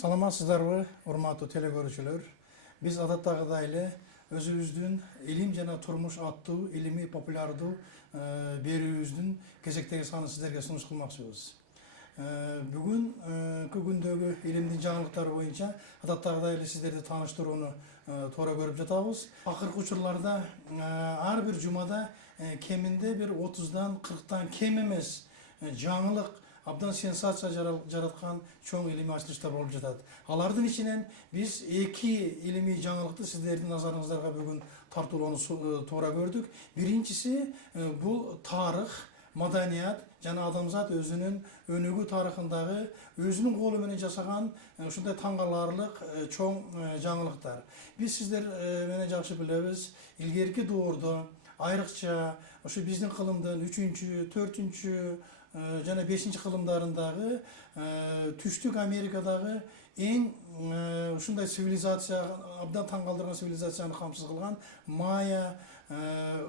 Саламатсыздарбы, урматтуу телекөрүүчүлөр. Биз адаттагыдай эле өзүбүздүн илим жана турмуш аттуу илимий популярдуу берүүбүздүн кезектеги санын сиздерге сунуш кылмакчыбыз. Бүгүнкү күндөгү илимдин жаңылыктары боюнча адаттагыдай эле сиздерди тааныштырууну туура көрүп жатабыз. Акыркы учурларда ар бир жумада кеминде бир 30-дан 40-тан кем эмес жаңылык абдан сенсация жараткан чоң илимий ачылыштар болуп жатат. Алардын ичинен биз эки илимий жаңылыкты сиздердин назарыңыздарга бүгүн тартуулоону туура көрдүк. Биринчиси бул тарых, маданият жана адамзат өзүнүн өнүгүү тарыхындагы өзүнүн колу менен жасаган ушундай таң каларлык чоң жаңылыктар. Биз сиздер менен жакшы билебиз, илгерки доордо айрыкча ушу биздин кылымдын 3-чү, 4-чү жана 5-чи кылымдарындагы түштүк Америкадагы эң ушундай цивилизация, абдан таң калтырган цивилизацияны камсыз кылган майя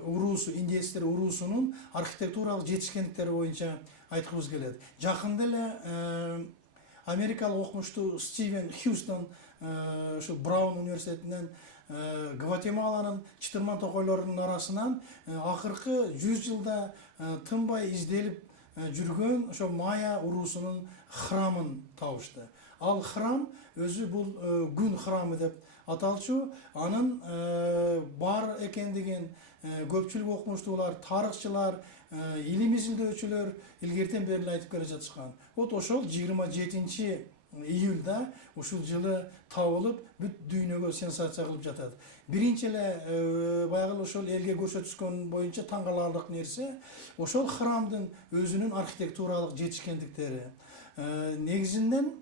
уруусу, индеецтер уруусунун архитектуралык жетишкендиктери боюнча айткыбыз келет. Жакында эле америкалык окумуштуу Стивен Хьюстон ушу Браун университетинен Гватемаланын чытырман токойлорунун арасынан акыркы 100 жылда тынбай изделип жүргөн ошо майя уруусунун храмын табышты. Ал храм өзү бул күн храмы деп аталчу. Анын бар экендигин көпчүлүк окумуштуулар, тарыхчылар, илим изилдөөчүлөр илгертен бери айтып келе жатышкан. Вот ошол 27 июлда ушул жылы табылып, бүт дүйнөгө сенсация кылып жатат. Биринчи эле баягы ошол элге көрсөтүшкөн боюнча таң каларлык нерсе ошол храмдын өзүнүн архитектуралык жетишкендиктери. Негизинен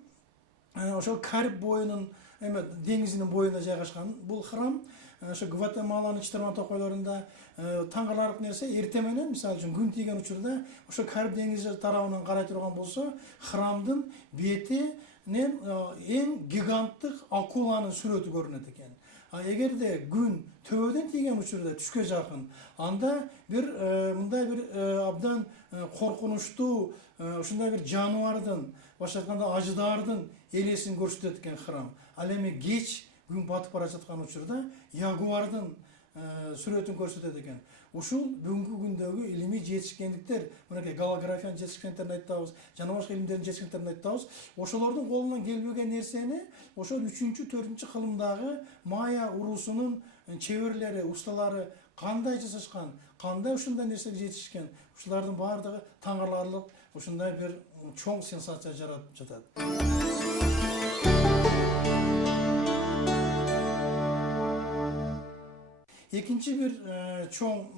ошол Кариб боюнун деңизинин боюнда жайгашкан бул храм ошо Гватемаланын чытырман токойлорунда таң каларлык нерсе эртең менен, мисалы үчүн күн тийген учурда ошо Кариб деңизи тарабынан карай турган болсо, храмдын бетинен эң гиганттык акуланын сүрөтү көрүнөт экен. Эгерде күн төбөдөн тийген учурда түшкө жакын, анда бир мындай бир абдан коркунучтуу ушундай бир жаныбардын, башка айтканда ажыдаардын элесин көрсөтөт экен храм. Ал эми кеч күн батып бара жаткан учурда ягуардын сүрөтүн көрсөтөт экен. Ушул бүгүнкү күндөгү илимий жетишкендиктер, мынакей голографиянын жетишкендиктерин айтабыз, жана башка илимдердин жетишкендиктерин айтабыз. Ошолордун колунан келбеген нерсени ошол 3-чү, 4-чү кылымдагы майя уруусунун чеберлери, усталары кандай жасашкан, кандай ушундай нерсеге жетишкен, ушулардын баардыгы таң каларлык ушундай бир чоң сенсация жаратып жатат. Экинчи бир чоң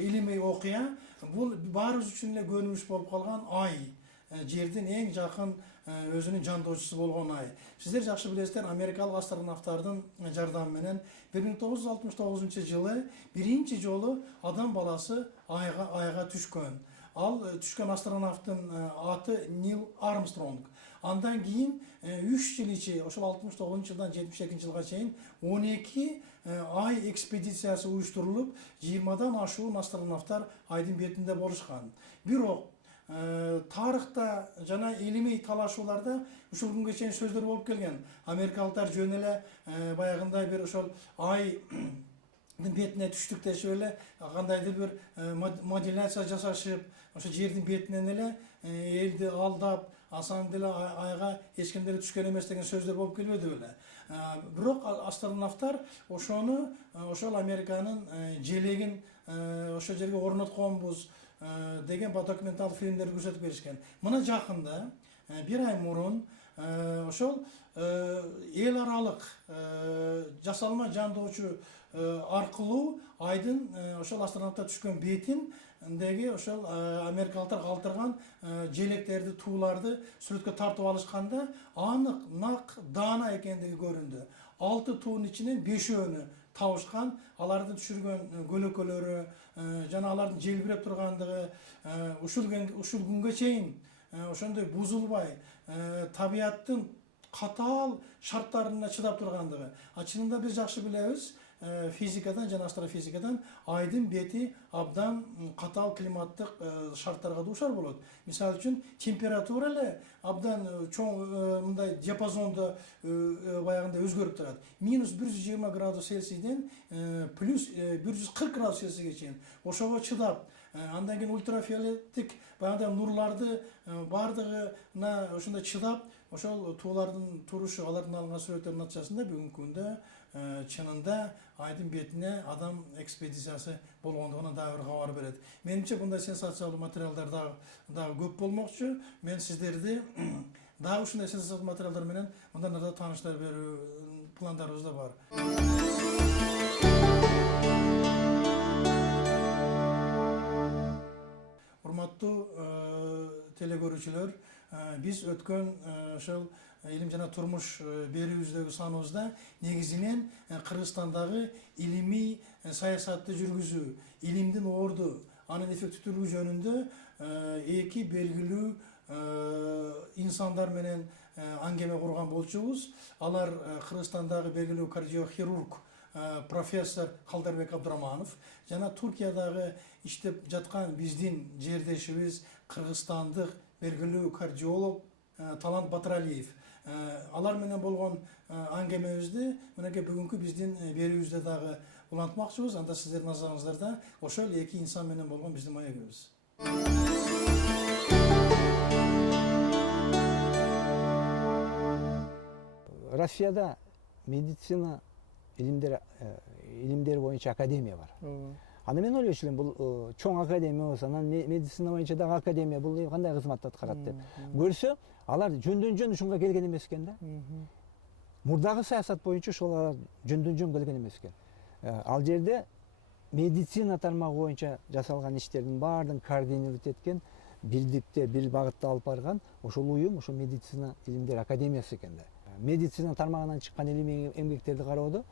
илимий окуя бул баарыбыз үчүн эле көнүмүш болуп калган ай. Жердин эң жакын өзүнүн жандоочусу болгон ай. Сиздер жакшы билесиздер, америкалык астронавттардын жардамы менен 1969 жылы биринчи жолу адам баласы айга түшкөн. Ал түшкөн астронавттын аты Нил Армстронг. Андан кийин 3 жыл ичи, ошол 69 жылдан 72 жылга чейин 12 ай экспедициясы уюштурулуп, 20дан ашуун астронавттар айдын бетинде болушкан. Бирок тарыхта жана илимий талашууларда ушул күнгө чейин сөздөр болуп келген. Америкалыктар жөн эле баягындай бир ошол айдын бетине түштүк дешип эле кандайдыр бир моделяция жасашып, ошо жердин бетинен эле элди алдап, асанды эле айга эч ким деле түшкөн эмес деген сөздөр болуп келбеди беле. Бирок астронавттар ошону ошол Американын желегин ошол жерге орнотконбуз деген документалдык фильмдерди көрсөтүп беришкен. Мына жакында бир ай мурун ошол эл аралык жасалма жандоочу аркылуу айдын ошол астронавттар түшкөн бетиндеги ошол америкалыктар калтырган желектерди, тууларды сүрөткө тартып алышканда анык нак даана экендиги көрүндү. 6 туунун ичинен 5-өөнү табышкан, алардын түшүргөн көлөкөлөрү жана алардын желбиреп тургандыгы ушул күнгө чейин ошондой бузулбай табияттын катаал шарттарына чыдап тургандыгы. Чынында биз жакшы билебиз, физикадан жана астрофизикадан айдын бети абдан катаал климаттык шарттарга дуушар болот. Мисалы үчүн температура эле абдан чоң мындай диапазондо баягындай өзгөрүп турат. Минус 120 градус Цельсийден плюс 140 градус Цельсийге чейин. Ошого чыдап, андан кийин ультрафиолеттик баягындай нурларды бардыгына ошондой чыдап, ошол тоолардын турушу, алардын алынган сүрөттөрдүн натыйжасында бүгүнкү күндө чынында айдын бетине адам экспедициясы болгондугунан дагы бир кабар берет. Менимче мындай сенсациялуу материалдар дагы көп болмокчу. Мен сиздерди дагы ушундай сенсациялуу материалдар менен мындан ары тааныштырып берүү пландарыбызда бар. Урматтуу телекөрүүчүлөр, биз өткөн ошол илим жана турмуш берүүбүздөгү саныбызда негизинен Кыргызстандагы илимий саясатты жүргүзүү, илимдин орду, анын эффективдүүлүгү жөнүндө эки белгилүү инсандар менен аңгеме курган болчубуз. Алар Кыргызстандагы белгилүү кардиохирург профессор Калдарбек Абдураманов жана Туркиядагы иштеп жаткан биздин жердешибиз кыргызстандык белгилүү кардиолог Талант Батыралиев. Алар менен болгон аңгемебизди мынакей бүгүнкү биздин берүүбүздө дагы улантмакчыбыз. Анда сиздердин назарыңыздарда ошол эки инсан менен болгон биздин маегибиз. Россияда медицина илимдер боюнча академия бар. Аны мен ойлойчу элем, бул чоң академия болсо, анан медицина боюнча дагы академия, бул кандай кызмат аткарат деп көрсө, алар жөндөн-жөн ушунга келген эмес экен да. Мурдагы саясат боюнча ошол алар жөндөн-жөн келген эмес экен. Ал жерде медицина тармагы боюнча жасалган иштердин баардыгын координировать эткен, бирдикте, бир багытта алып барган ошол уюм, ошол медицина илимдер академиясы экен да. Медицина тармагынан чыккан илимий эмгектерди кароодо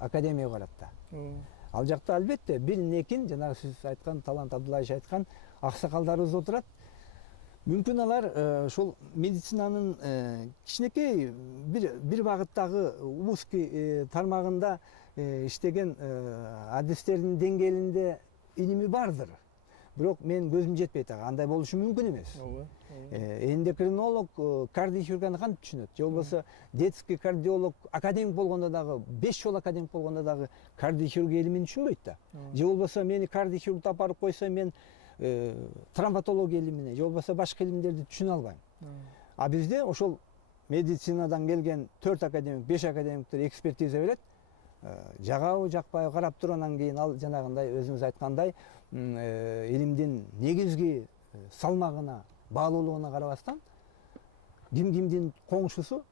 академия карат да. Ал жакта албетте бир-некин, жанагы сиз айткан Талант Абдулаевич айткан аксакалдарыбыз отурат. Мүмкүн алар ушул медицинанын кичинекей бир багыттагы узкий тармагында иштеген адистердин деңгээлинде илими бардыр. Бирок мен көзүм жетпейт ага, андай болушу мүмкүн эмес. Эндокринолог кардиохирургияны кантип түшүнөт? Же болбосо детский кардиолог академик болгондо дагы 5 жол академик болгондо дагы кардиохирургия илимин түшүнбөйт да. Же болбосо мени кардиохирургка алып барып койсо мен травматология илимине, же болбосо башка илимдерди түшүнө албайм. А бизде ошол медицинадан келген 4 академик, 5 академиктер экспертиза берет. Жагабы, жакпайбы карап туруп, анан кийин ал жанагындай өзүңүз айткандай илимдин негизги салмагына, баалуулугуна карабастан ким-кимдин коңшусу,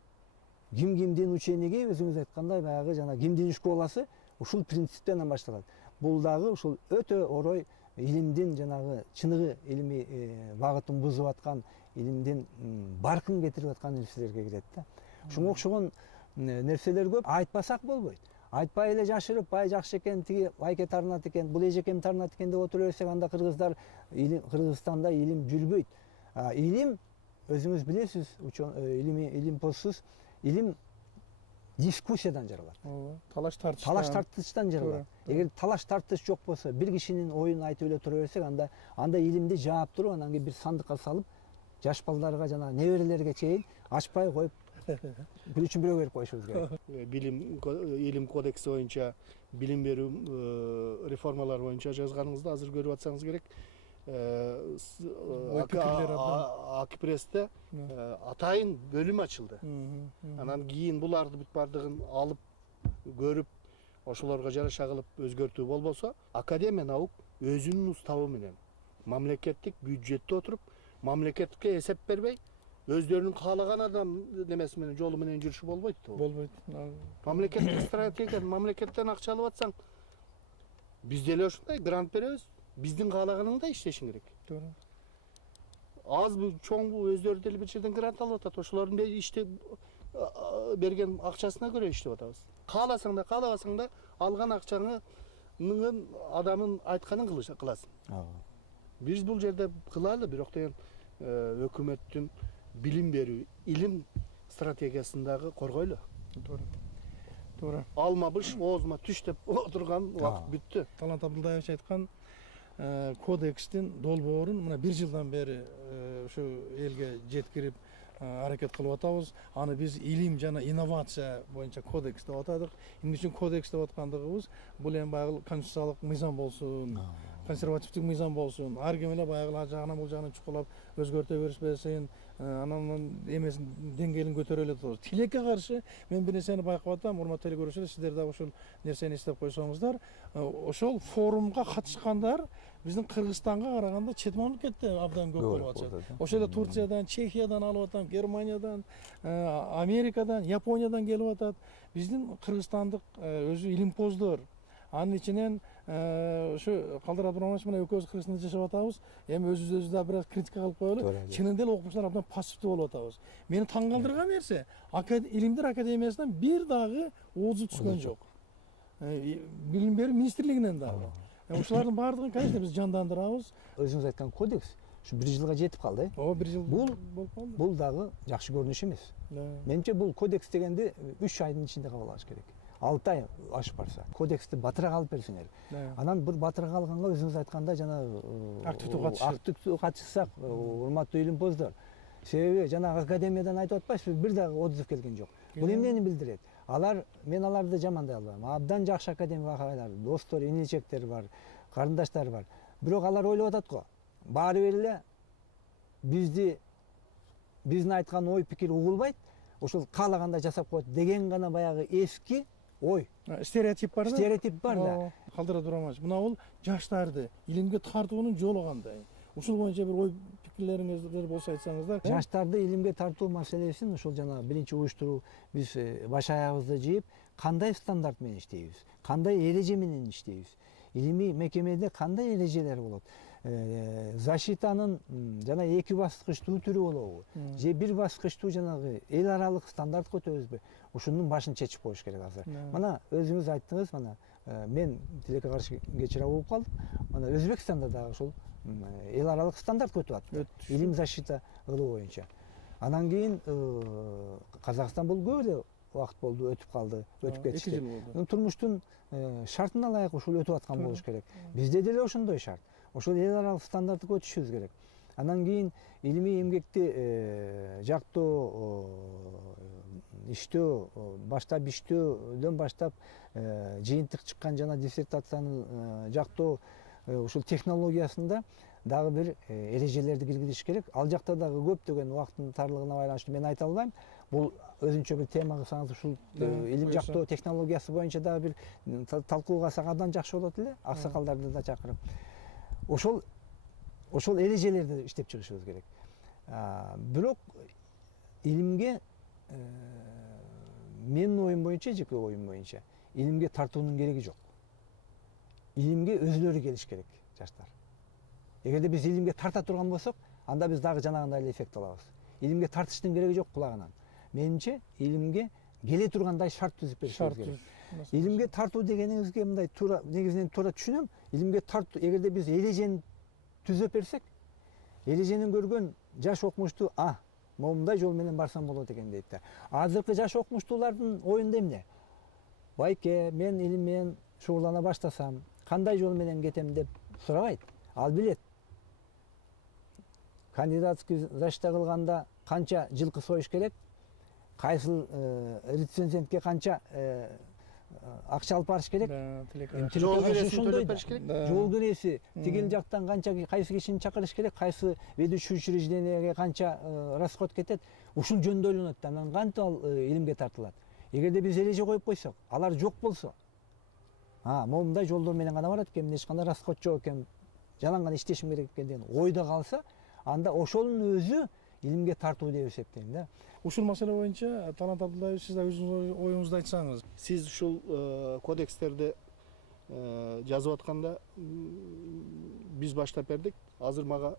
ким-кимдин учениги, өзүңүз айткандай баягы жана кимдин школасы ушул принциптен башталат. Бул дагы ушул өтө орой илимдин жанагы чыныгы илимий багытын бузуп аткан, илимдин баркын кетирип аткан нерселерге кирет да. Ушунга окшогон нерселер көп, айтпасак болбойт. Айтпай эле жашырып, бай жакшы экен, тиги байке тарынат экен, бул эжекем тарынат экен деп отура берсек, анда кыргыздар Кыргызстанда илим жүрбөйт. Илим, өзүңүз билесиз, илимпозсуз, илим дискуссиядан жаралат. Талаш тартыштан жаралат. Эгер талаш тартыш жок болсо, бир кишинин оюн айтып эле тура берсек, анда илимди жаап туруп, анан кийин бир сандыкка салып, жаш балдарга жана неберелерге чейин ачпай коюп, бир үчүн бирөө берип коюшубуз керек. Илим кодекси боюнча билим берүү реформалар боюнча жазганыңызды азыр көрүп атсаңыз керек. Акипресте атайын бөлүм ачылды. Анан кийин буларды бүт бардыгын алып көрүп, ошолорго жараша кылып өзгөртүү болбосо, академия наук өзүнүн уставы менен мамлекеттик бюджетте отуруп, мамлекетке эсеп бербей, өздөрүнүн каалаган адам немеси менен, жолу менен жүрүшү болбойт. Болбойт. Мамлекеттик стратегия, мамлекеттен акча алып атсаң, биз деле ушундай грант беребиз. Биздин каалаганыңдай иштешиң керек. Туура. Азбы, чоңбу өздөрү деле бир жерден грант алып атат. Ошолордун иштеп берген акчасына көрө иштеп атабыз. Кааласаң да, каалабасаң да алган акчаңын адамын айтканын кыласың. Биз бул жерде кылалы, бирок деген өкмөттүн билим берүү, илим стратегиясындагы коргойлу. Туура. Алма быш оозума түш деп отурган убакыт бүттү. Талант Абдулдаевич айткан кодекстин долбоорун мына 1 жылдан бери ушу элге жеткирип аракет кылып атабыз. Аны биз илим жана инновация боюнча кодекс деп атадык. Эмне үчүн кодекс деп аткандыгыбыз бул эми баягы конституциялык мыйзам болсун, консервативдик мыйзам болсун. Ар ким эле баягы ал жагынан бул жагынан чукулап өзгөртө беришпесин, анан эмесин деңгээлин көтөрө эле турабыз. Тилекке каршы мен бир нерсени байкап атам, урматтуу эле көрүүчүлөр, сиздер дагы ушул нерсени эстеп койсоңуздар, ошол форумга катышкандар биздин Кыргызстанга караганда чет мамлекетте абдан көп болуп атышат. Ошол эле Турциядан, Чехиядан алып атам, Германиядан, Америкадан, Япониядан келип атат. Биздин кыргызстандык өзү илимпоздор. Анын ичинен ушу Калдыр Абдурахманович менен экөөбүз Кыргызстанда жашап атабыз. Эми өзүбүздү да бир аз критика кылып коелу. Чынында эле окумуштар абдан пассивдүү болуп атабыз. Мени таң калтырган нерсе, Илимдер академиясынан бир дагы отзыв түшкөн жок. Билим берүү министрлигинен дагы. Ушулардын баардыгын, конечно, биз жандандырабыз. Өзүңүз айткан кодекс ушу 1 жылга жетип калды. Ооба, 1 жыл болуп калды. Бул дагы жакшы көрүнүш эмес. Менимче бул кодекс дегенди 3 айдын ичинде кабыл алыш керек. 6 ай ашып барса, кодексти батыраак алып берсеңер. Анан бир батыраак алганга өзүңүз айткандай жана активдүү катышсак, урматтуу илимпоздор. Себеби жанагы академиядан айтып атпайсызбы, бир дагы отзыв келген жок. Бул эмнени билдирет? Мен аларды жамандай албайм. Абдан жакшы академик агайлар, достор, иничектер бар, карындаштар бар. Бирок алар ойлоп атат го. Баары бир эле биздин айткан ой пикир угулбайт, ошол каалагандай жасап коет деген гана баягы эски ой. Стереотип бар да. Стереотип бар да. Калдыр Абдурахманович, мына бул жаштарды илимге тартуунун жолу кандай? Ушул боюнча бир ой пикирлериңиз болсо айтсаңыздар. Жаштарды илимге тартуу маселесин ушул жана биринчи уюштуруу, биз баш аягыбызды жыйып, кандай стандарт менен иштейбиз, кандай эреже менен иштейбиз, илимий мекемеде кандай эрежелер болот, защитанын жана 2 баскычтуу түрү болобу, же 1 баскычтуу жанагы эл аралык стандарт көтөбүзбү? Ушунун башын чечип коюш керек азыр. Мына өзүңүз айттыңыз, мына мен тилекке каршы кечире болуп калдым. Мына Өзбекстанда дагы ушул эл аралык стандарт көтүп атты. Илим защита кылуу боюнча. Анан кийин Казакстан бул көп эле убакыт болду, өтүп калды, өтүп кетишти. 2 жыл болду. Турмуштун шартына ылайык ушул өтүп аткан болуш керек. Бизде деле ошондой шарт. Ошол эл аралык стандартты көтүшүбүз керек. Анан кийин илимий эмгекти жактоо иштөө, баштап иштөөдөн баштап жыйынтык чыккан жана диссертацияны жактоо ушул технологиясында дагы бир эрежелерди киргизиш керек. Ал жакта дагы көптөгөн убакыттын тарлыгына байланыштуу мен айта албайм. Бул өзүнчө бир тема кылсаңыз ушул илим жактоо технологиясы боюнча дагы бир талкууга кылсак абдан жакшы болот эле, аксакалдарды да чакырып. Ошол эрежелерди иштеп чыгышыбыз керек. Бирок илимге менин оюм боюнча, жеке оюм боюнча, илимге тартуунун кереги жок. Илимге өзүлөрү келиш керек жаштар. Эгерде биз илимге тарта турган болсок, анда биз дагы жанагындай эле эффект алабыз. Илимге тартыштын кереги жок кулагынан. Менимче илимге келе тургандай шарт түзүп беришибиз керек. Илимге тартуу дегениңизге мындай туура, негизинен туура түшүнөм. Илимге тартуу, эгерде биз эрежени түзүп берсек, эрежени көргөн жаш окумуштуу, момундай жол менен барсам болот экен дейт да. Азыркы жаш окумуштуулардын оюнда эмне? Байке, мен илим менен шугулдана баштасам, кандай жол менен кетем деп сурабайт. Ал билет. Кандидатский защита кылганда канча жылкы союш керек? Кайсыл рецензентке канча акча алып барыш керек? Жол киресин төлөп бериш керек? Жол киреси, тигил жактан канча, кайсы кишини чакырыш керек, кайсы ведущий учреждениеге канча расход кетет, ушул жөнүндө ойлонот. Анан кантип ал илимге тартылат? Эгерде биз эреже коюп койсок, алар жок болсо, момундай жолдор менен гана барат экен, эч кандай расход жок экен, жалаң гана иштешим керек экен деген ойдо калса, анда ошонун өзү илимге тартуу деп эсептейм да. Ушул маселе боюнча Талант Абдулдаевич, сиз да өзүңүздүн оюңузду айтсаңыз. Сиз ушул кодекстерди жазып атканда биз баштап бердик. Азыр мага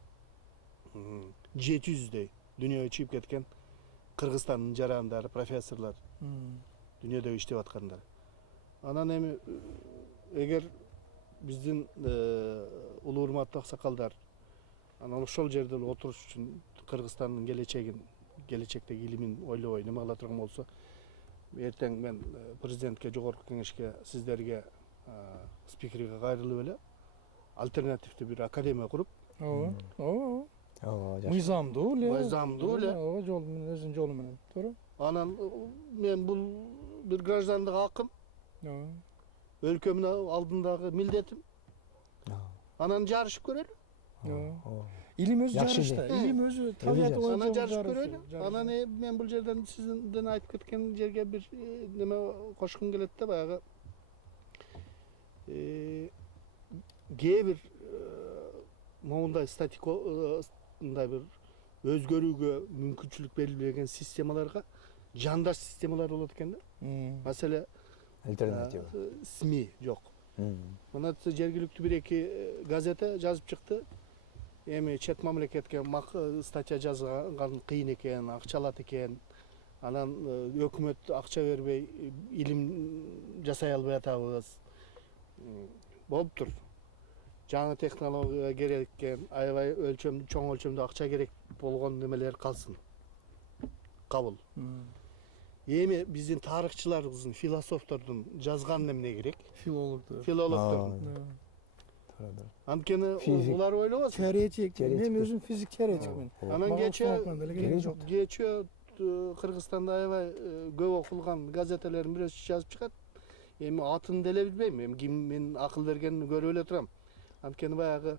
700дөй дүйнөгө чыгып кеткен Кыргызстандын жарандары, профессорлор дүйнөдө иштеп аткандар. Анан эми эгер биздин улуу урматтуу аксакалдар анан ошол жерде отуруш үчүн Кыргызстандын келечектеги илимин ойлобой неме кыла турган болсо, эртең мен президентке, жогорку кеңешке, сиздерге, спикерге кайрылып эле альтернативдүү бир академия куруп, Ооба. Ооба. Ооба, Мыйзамдуу эле. Мыйзамдуу эле. Ооба, жол менен, өзүнүн жолу менен. Туура. анан мен бул бир граждандык акым, Ооба. өлкөмдүн алдындагы милдетим. Анан жарышып көрөлү. Ооба. Илим өзү Жакшы жарышта. идея. Илим өзү табият жарыш. боюнча Анан жарышып жарышы, көрөлү. жарышы. Анан мен бул жерден сиздин айтып кеткен жерге бир неме кошкум келет да, баягы кээ бир моундай мындай бир өзгөрүүгө мүмкүнчүлүк берилбеген системаларга жандаш системалар болот экен да. Маселе Альтернатива. СМИ жок. Мына жергиликтүү бир эки газета жазып чыкты. Эми чет мамлекетке статья жазган кыйын экен, акча алат экен. Анан өкмөт акча бербей илим жасай албай атабыз. Болуптур. Жаңы технология керек экен, аябай чоң өлчөмдө акча керек болгон немелер калсын. Кабыл. Эми биздин тарыхчыларыбыздын, философтордун жазган эмне керек? Филологдор. Филологтордун. Анткени Физик. булар ойлобосун. Теоретик. Теоретик. Мен өзүм физик теоретикмин. Анан Мага кечээ окумапмын деле, кереги жок. Кыргызстанда аябай көп окулган газеталердин бирөөсү жазып чыгат. Эми атын деле билбейм. Эми ким мен акыл бергенин көрүп эле турам. Анткени баягы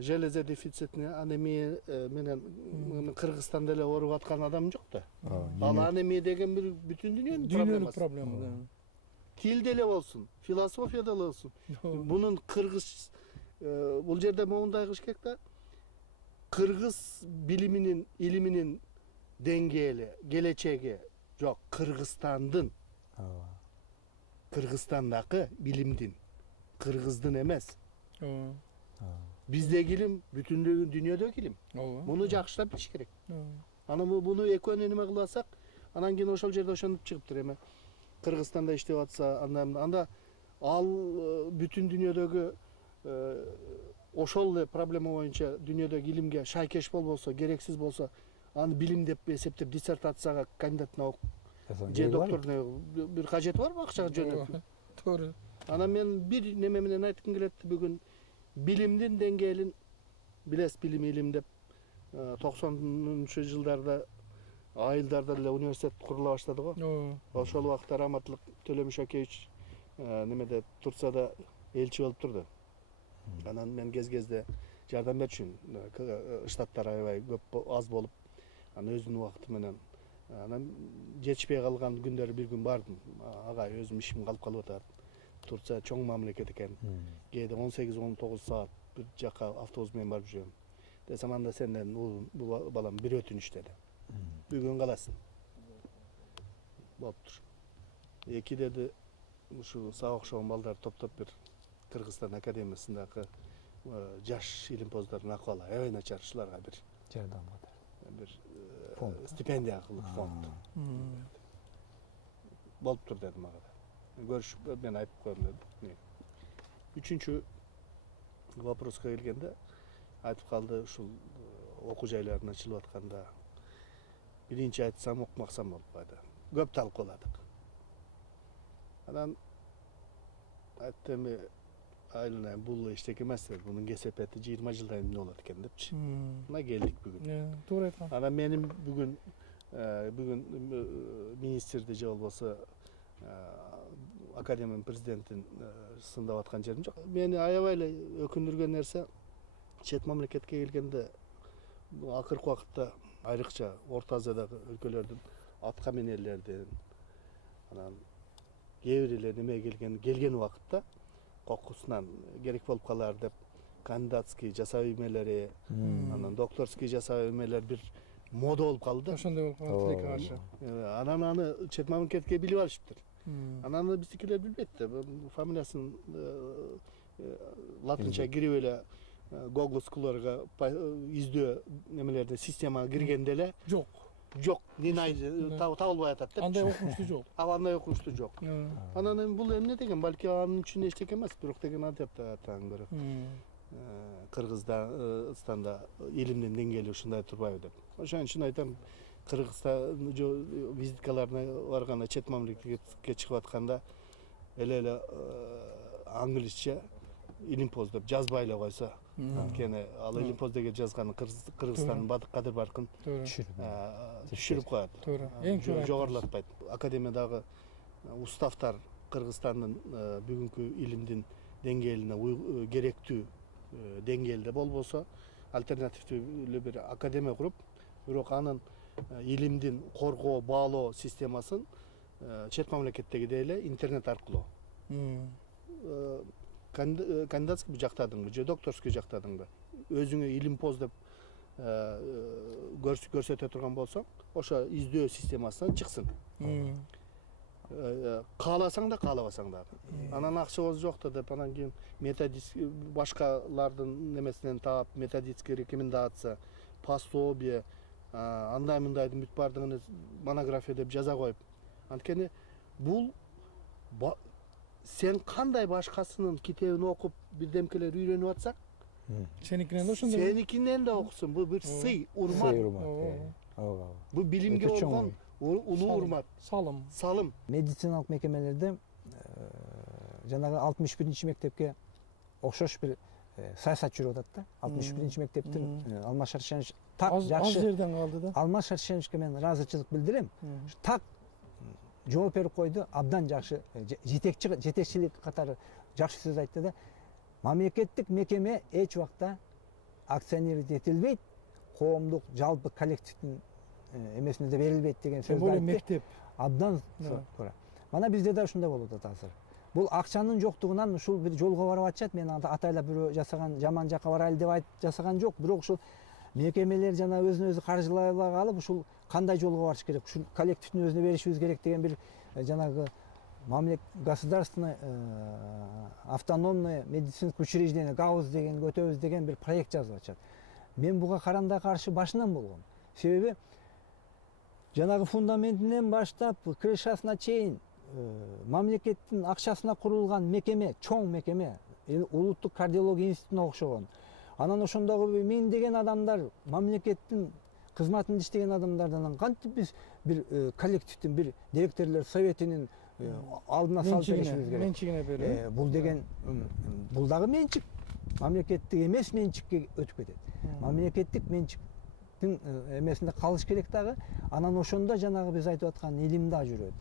железо дефицитine анемия менен Кыргызстанда эле ооруп аткан адам жок да. Ал анемия деген бир бүтүн дүйнөнүн Дүйнөлүк проблемасы. проблема. Тил деле болсун, философия деле болсун. Бунун кыргыз бул жерде моундай кылыш керек да. Кыргыз билиминин, илиминин деңгээли, келечеги жок. Кыргызстандын, Кыргызстандагы билимдин, кыргыздын эмес. Биздеги илим бүтүн дүйнөдөгү илим. Муну жакшылап билиш керек. Анан буну экөөнү неме кылып алсак, анан кийин ошол жерде ошентип чыгыптыр эми. Кыргызстанда иштеп атса, анда ал бүтүн дүйнөдөгү ошол эле проблема боюнча дүйнөдөгү илимге шайкеш болбосо, керексиз болсо, аны билим деп эсептеп диссертацияга кандидат наук же докторуна бир кажети барбы акчага жөнөтүп? Туура. Анан мен бир неме менен айткым келет бүгүн билимдин деңгээлин билес, билим илим деп 90-жылдарда айылдарда эле университет курула баштады го. Ошол убакта Раматлык Төлөмүшөкевич немеде Турцияда элчи болуп турду. Анан мен кез-кезде жардам берчүмүн. Штаттар аябай көп аз болуп, анан өзүнүн убакыты менен анан жетишпей калган күндөрү бир күн бардым. Ага өзүм ишим калып атат. Турция чоң мамлекет экен. Кээде 18-19 саат бир жака автобус менен барып жүрөм. Десем анда сенден бул балам бир өтүнүч деди. Бүгүн каласың. Болуптур. Эки деди ушу сага окшогон балдар топтоп бир Кыргызстан академиясындагы жаш илимпоздордун акыбалы аябай начар, ушуларга бир Жардам стипендия кылып фонд. Болуптур деди мага да. Көрүшүп мен айтып коем деди. Үчүнчү вопроска келгенде айтып калды, ушул окуу жайлардын ачылып атканда биринчи айтсам укмаксам болбойт. Көп талкууладык. Анан айттым, айланайын бул эчтеке эмес, бунун кесепети 20 жылдан эмне болот экен депчи. Мына келдик бүгүн. Туура айткан. Анан менин бүгүн министрди же болбосо академиянын президентин сындап аткан жерим жок. Мени аябай эле өкүндүргөн нерсе, чет мамлекетке келгенде акыркы убакытта айрыкча Орто Азиядагы өлкөлөрдүн атка минерлердин анан кээ бир эле неме келген убакытта кокусунан керек болуп калар деп кандидатский жасап эмелери, анан докторский жасап эмелер бир мода болуп калды. Ошондой болуп калат тилекке каршы. Анан аны чет мамлекетке билип алышыптыр. Анан аны биздикилер билбейт да. Фамилиясын латынча кирип эле Google Scholar'га издөө немелерде системага киргенде эле Жок. жок, табылбай атат деп. Андай окумуштуу жок. Андай окумуштуу жок. Анан эми бул эмне деген, балки анын үчүн эчтеке эмес, бирок деген адептатан көрө. Кыргызстанда илимдин деңгээли ушундай турбайбы деп. Ошон үчүн айтам, Кыргызстан визиткаларына барганда, чет мамлекетке чыгып атканда эле англисче илимпоз деп жазбай эле койсо, анткени ал илимпоз деген жазганы Кыргызстандын Бадык Кадыр Баркын түшүрүп коет. Туура. Эң чоң Жогорулатпайт. Академиядагы уставтар Кыргызстандын бүгүнкү илимдин деңгээлине керектүү деңгээлде болбосо, альтернативдүү бир академия куруп, бирок анын илимдин коргоо, баалоо системасын чет мамлекеттегидей эле интернет аркылуу кандидатский жактадыңбы же докторский жактадыңбы, өзүңө илимпоз деп көрсөтө турган болсоң, ошо издөө системасынан чыксын. Кааласаң да, каалабасаң да. Анан акчабыз жок деп, анан кийин методический башкалардын немесинен таап, методический рекомендация, пособие, андай мындайдын бүт бардыгын монография деп жаза коюп. Анткени бул сен кандай башкасынын китебин окуп бирдемкелер үйрөнүп атсаң, Senikinen de ошондой. сеникинен да окусун. Бул бир сый, урмат. Бул билимге болгон улуу урмат, салым. Медициналык мекемелерде жанагы 61 мектепке окшош бир саясат жүрүп атат да. 61 мектептин Алмаз Шаршенович так Az жакшы. жерден калды да. Алмаз Шаршеновичке мен ыраазычылык билдирем. Так жооп берип койду, абдан жакшы жетекчилик катары жакшы сөз айтты да. Мамлекеттик мекеме эч убакта акционерлик этилбейт, коомдук жалпы коллективдин эмесине да берилбейт деген сөздү айтты. Мектеп. Абдан туура. Мана бизде да ушундай болуп атат азыр. Бул акчанын жоктугунан ушул бир жолго барып атышат. Мен атайлап бирөө жасаган жаман жакка барайлы деп айтып жасаган жок, бирок ушул мекемелер жана өзүн өзү каржылай алып, ушул кандай жолго барыш керек, ушул коллективдин өзүнө беришибиз керек деген бир жанагы государственный автономный медицинский учреждение ГАУЗ деген өтөбүз деген бир проект жазып атышат. Мен буга каранда каршы башынан болгом. Себеби жанагы фундаментинен баштап крышасына чейин мамлекеттин акчасына курулган мекеме, чоң мекеме, улуттук кардиология институтуна окшогон. Анан ошондогу миңдеген адамдар, мамлекеттин кызматында иштеген адамдардан кантип биз бир коллективдин, бир директорлор советинин алдына салып беришибиз керек. Менчигине берүү. Бул деген бул дагы менчик, мамлекеттик эмес менчикке өтүп кетет. Мамлекеттик менчиктин эмесинде калыш керек дагы. Анан ошондо жанагы биз айтып аткан илим да жүрөт.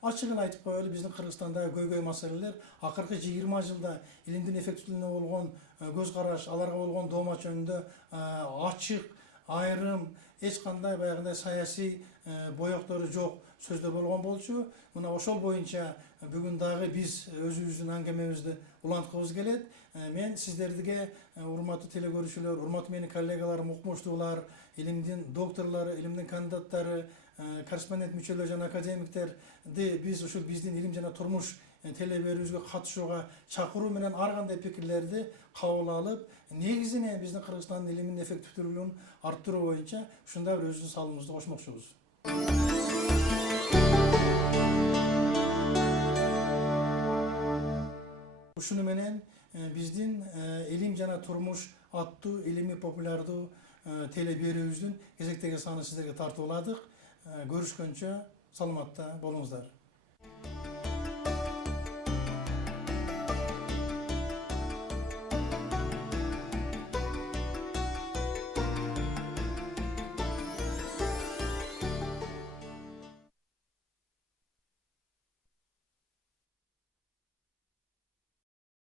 Açıkını айтып коелу, биздин Кыргызстандагы көйгөй маселелер акыркы 20 жылда илимдин эффективдүүлүгүнө болгон көз караш, аларга болгон доомач жөнүндө ачык, айрым, эч кандай баягындай саясий боектору жок сөздөр болгон болчу. Мына ошол боюнча бүгүн дагы биз өзүбүздүн аңгемебизди уланткыбыз келет. Мен сиздерге, урматтуу телекөрүүчүлөр, урматтуу менин коллегаларым, укмуштуулар, илимдин докторлору, илимдин кандидаттары, корреспондент мүчөлөр жана академиктерди биз ушул биздин илим жана турмуш теле берүүбүзгө катышууга чакыруу менен ар кандай пикирлерди кабыл алып, негизинен биздин Кыргызстандын илимдин эффективдүүлүгүн арттыруу боюнча ушундай бир өзүбүздүн салымыбызды кошмокчубуз. Ушуну менен биздин илим жана турмуш аттуу илимий популярдуу теле берүүбүздүн кезектеги саны сиздерге тартууладык. Görüşkönçe salamatта болуңуздар.